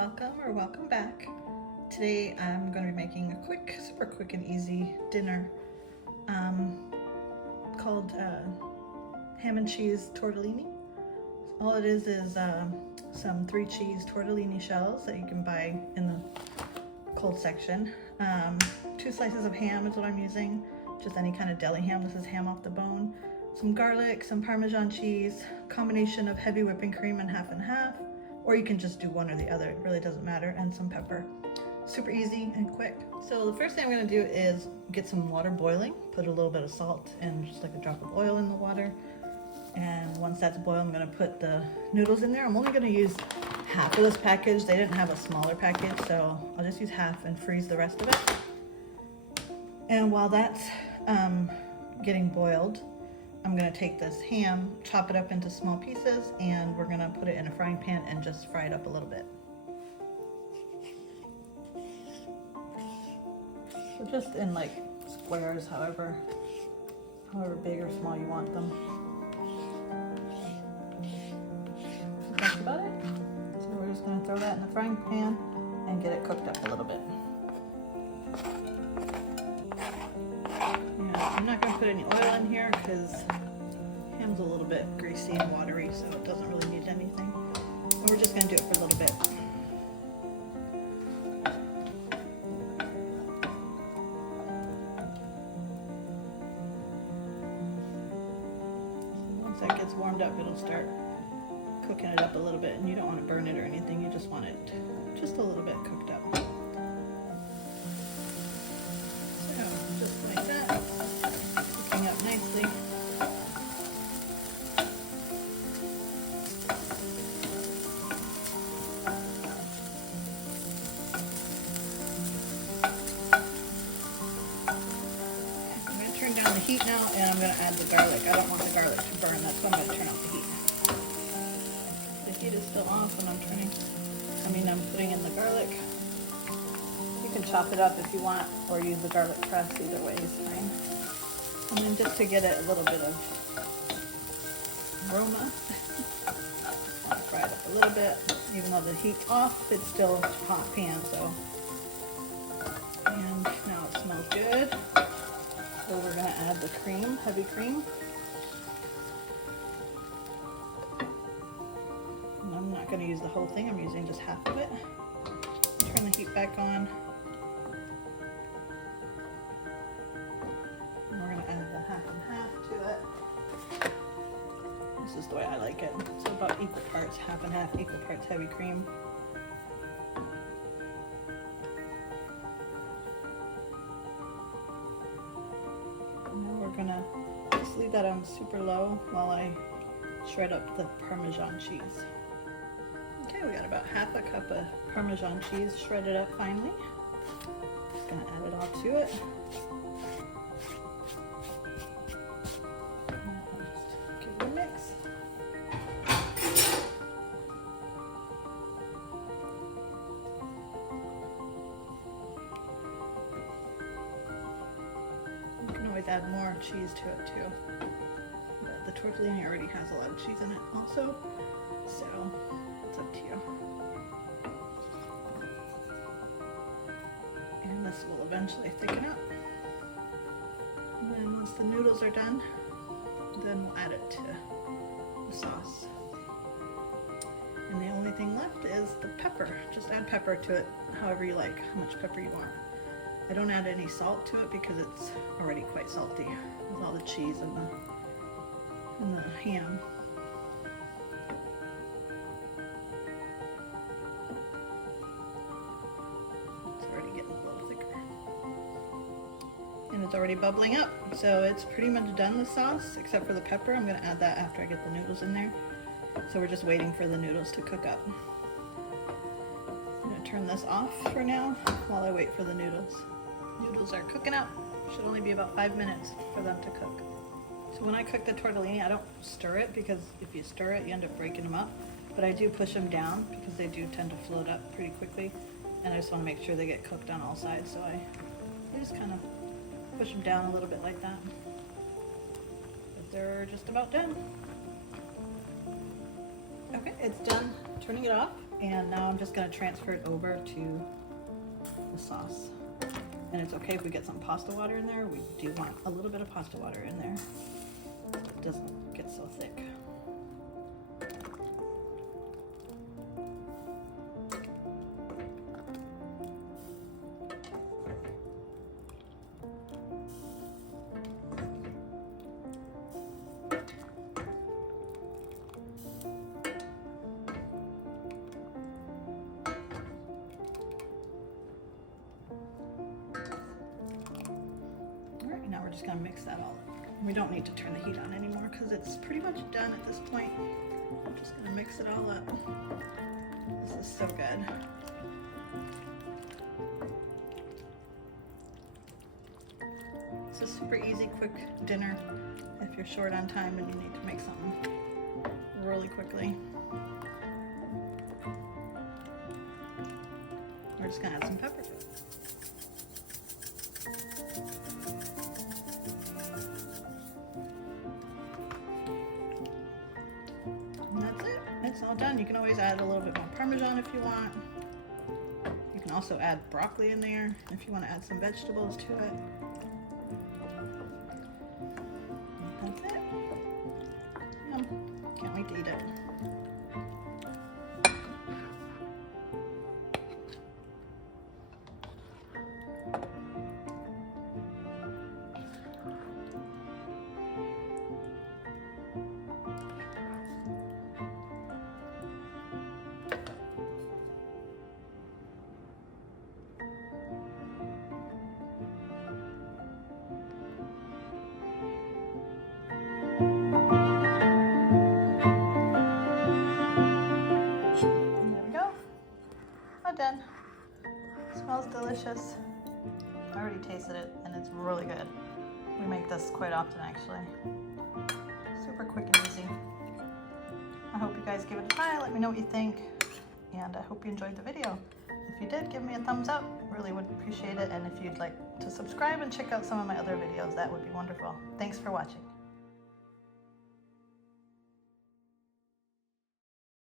welcome or welcome back. Today I'm going to be making a super quick and easy dinner called ham and cheese tortellini. All it is some 3 cheese tortellini shells that you can buy in the cold section. 2 slices of ham is what I'm using, just any kind of deli ham. This is ham off the bone. Some garlic, some Parmesan cheese, combination of heavy whipping cream and half, or you can just do one or the other, it really doesn't matter, and some pepper. Super easy and quick. So the first thing I'm going to do is get some water boiling, put a little bit of salt and just like a drop of oil in the water. And once that's boiled, I'm going to put the noodles in there. I'm only going to use half of this package. They didn't have a smaller package, so I'll just use half and freeze the rest of it. And while that's getting boiled, I'm going to take this ham, chop it up into small pieces, and we're going to put it in a frying pan and just fry it up a little bit. So just in like squares, however big or small you want them. So that's about it. So we're just going to throw that in the frying pan and get it cooked up a little bit. I'm not going to put any oil in here because ham's a little bit greasy and watery, so it doesn't really need anything. And we're just going to do it for a little bit. Once that gets warmed up, it'll start cooking it up a little bit, and you don't want to burn it or anything. You just want it just a little bit cooked up. So just like that. Cooking up nicely. I'm going to turn down the heat now, and I'm going to add the garlic. I don't want the garlic to burn, that's why I'm going to turn off the heat. The heat is still off and I'm putting in the garlic. You can chop it up if you want, or use the garlic press, either way is fine. And then just to get it a little bit of aroma, I'll fry it up a little bit. Even though the heat's off, it's still a hot pan, so. And now it smells good. So we're gonna add the cream, heavy cream. And I'm not gonna use the whole thing, I'm using just half of it. Turn the heat back on. This is the way I like it. So about equal parts, half and half, equal parts heavy cream. And then we're gonna just leave that on super low while I shred up the Parmesan cheese. Okay, we got about half a cup of Parmesan cheese shredded up finely. Just gonna add it all to it. Add more cheese to it too, but the tortellini already has a lot of cheese in it also, so it's up to you. And this will eventually thicken up, and then once the noodles are done, then we'll add it to the sauce. And the only thing left is the pepper. Just add pepper to it however you like, how much pepper you want. I don't add any salt to it because it's already quite salty with all the cheese and the ham. It's already getting a little thicker. And it's already bubbling up, so it's pretty much done, the sauce, except for the pepper. I'm going to add that after I get the noodles in there. So we're just waiting for the noodles to cook up. I'm going to turn this off for now while I wait for the noodles. Noodles are cooking up. Should only be about 5 minutes for them to cook. So when I cook the tortellini, I don't stir it, because if you stir it, you end up breaking them up. But I do push them down because they do tend to float up pretty quickly. And I just want to make sure they get cooked on all sides. So I just kind of push them down a little bit like that. But they're just about done. Okay, it's done. Turning it off. And now I'm just going to transfer it over to the sauce. And it's okay if we get some pasta water in there. We do want a little bit of pasta water in there so it doesn't get so thick. Now we're just going to mix that all up. We don't need to turn the heat on anymore because it's pretty much done at this point. I'm just going to mix it all up. This is so good. It's a super easy, quick dinner if you're short on time and you need to make something really quickly. We're just going to add some pepper to it. It's all done. You can always add a little bit more parmesan if you want. You can also add broccoli in there if you want to add some vegetables to it. That's it. Yum. Can't wait to eat it. Done. Smells delicious. I already tasted it and it's really good. We make this quite often actually. Super quick and easy. I hope you guys give it a try. Let me know what you think. And I hope you enjoyed the video. If you did, give me a thumbs up. Really would appreciate it. And if you'd like to subscribe and check out some of my other videos, that would be wonderful. Thanks for watching.